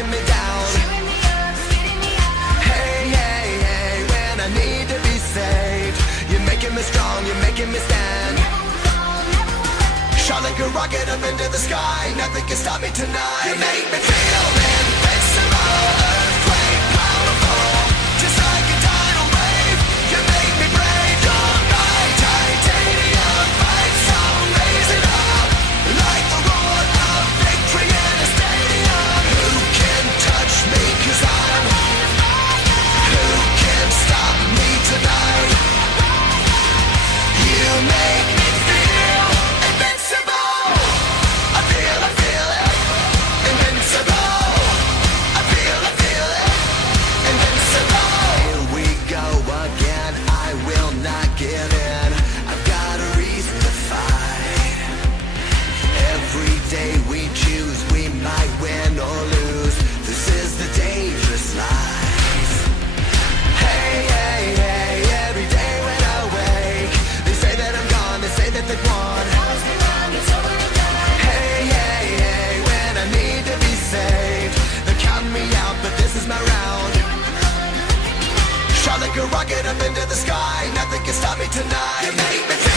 knocking me down. Hey, hey, hey, when I need to be saved, you're making me strong, you're making me stand. Shot like a rocket up into the sky, nothing can stop me tonight. You make me feel invincible, earthquake powerful, just like a tidal wave. You make me brave, don't fight, titanium fight song, raise it up like the roar of victory in a stadium. Who can touch me, 'cause I'm who can stop me tonight? You make me feel invincible. I feel it, invincible. I feel it, invincible. Here we go again, I will not give in. I've got a reason to fight. Every day we choose, we might win or lose. This is the dangerous life. Hey, hey, hey, every day when I wake, they say that I'm gone, they say that they've won. Hey, hey, hey, when I need to be saved, they're counting me out, but this is my round. Shot like a rocket up into the sky, nothing can stop me tonight. You make me feel